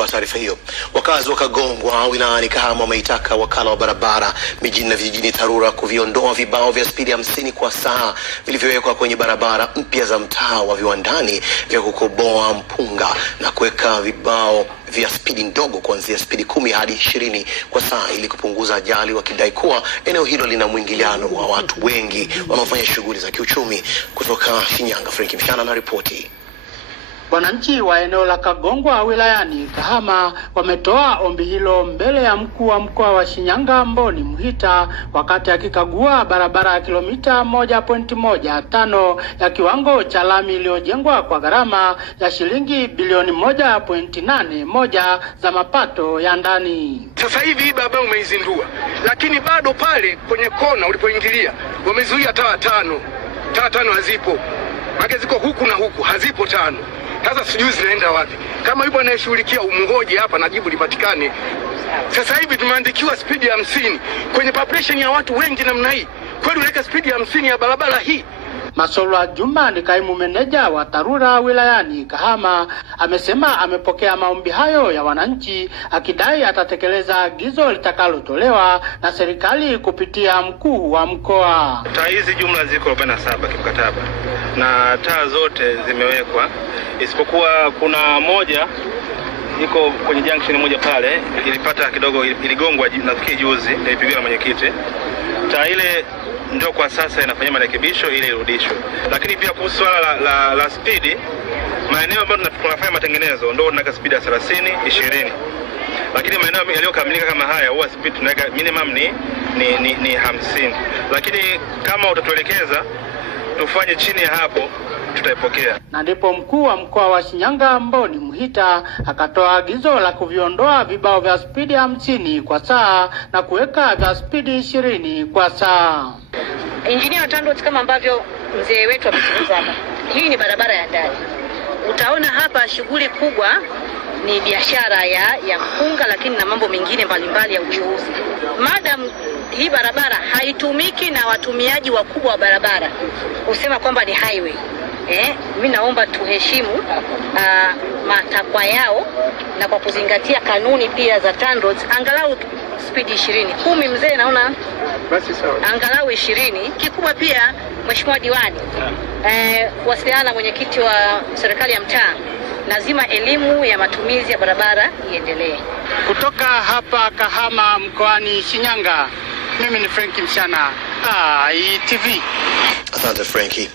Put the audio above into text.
kwa taarifa hiyo. Wakazi wa Kagongwa wilayani Kahama wameitaka wakala wa barabara mijini na vijijini TARURA kuviondoa vibao vya spidi 50 kwa saa vilivyowekwa kwenye barabara mpya za mtaa wa Viwandani vya kukoboa mpunga na kuweka vibao vya spidi ndogo kuanzia spidi 10 hadi 20 kwa saa ili kupunguza ajali, wakidai kuwa eneo hilo lina mwingiliano wa watu wengi wanaofanya shughuli za kiuchumi. Kutoka Shinyanga, Frank Mshana na ripoti. Wananchi wa eneo la Kagongwa wilayani Kahama wametoa ombi hilo mbele ya mkuu wa mkoa wa Shinyanga Mboni Mhita wakati akikagua barabara ya kilomita 1.15 ya kiwango cha lami iliyojengwa kwa gharama ya shilingi bilioni 1.81 za mapato ya ndani. Sasa hivi barabara umeizindua, lakini bado pale kwenye kona ulipoingilia wamezuia taa tano hazipo. Maana ziko huku na huku, hazipo tano. Sasa sijui zinaenda wapi. Kama yupo anayeshughulikia umngoje hapa na jibu lipatikane. Sasa hivi tumeandikiwa spidi ya 50 kwenye population ya watu wengi namna hii. Kwani unaweka spidi ya 50 ya barabara hii? Masolwa Juma ni kaimu meneja wa TARURA wilayani Kahama, amesema amepokea maombi hayo ya wananchi, akidai atatekeleza agizo litakalotolewa na serikali kupitia mkuu wa mkoa. Taa hizi jumla ziko 47 kimkataba na taa zote zimewekwa, isipokuwa kuna moja iko kwenye junction moja pale ilipata kidogo, iligongwa nafikiri juzi, nilipigiwa na mwenyekiti. Taa ile ndio kwa sasa inafanyia marekebisho ili irudishwe. Lakini pia kuhusu swala la spidi, maeneo ambayo tunafanya matengenezo ndio tunaweka spidi ya 30 20. Lakini maeneo yaliyokamilika kama haya huwa spidi tunaweka minimum ni 50. Lakini kama utatuelekeza tufanye chini ya hapo, tutaipokea. Na ndipo mkuu wa mkoa wa Shinyanga Mboni Mhita akatoa agizo la kuviondoa vibao vya spidi 50 kwa saa na kuweka vya spidi 20 kwa saa. Engineer wa TANROADS, kama ambavyo mzee wetu amezungumza hapa, hii ni barabara ya ndani. Utaona hapa shughuli kubwa ni biashara ya mpunga, lakini na mambo mengine mbalimbali ya uchuuzi. Madam hii barabara haitumiki na watumiaji wakubwa wa barabara kusema kwamba ni highway. Mimi naomba tuheshimu matakwa yao na kwa kuzingatia kanuni pia za TANROADS, angalau spidi 20. 10 mzee naona basi sawa. Angalau 20. Kikubwa pia Mheshimiwa Diwani, wasiliana na mwenyekiti wa serikali ya mtaa, lazima elimu ya matumizi ya barabara iendelee. Kutoka hapa Kahama mkoani Shinyanga, mimi ni Frank Mshana, ITV. Asante Frankie.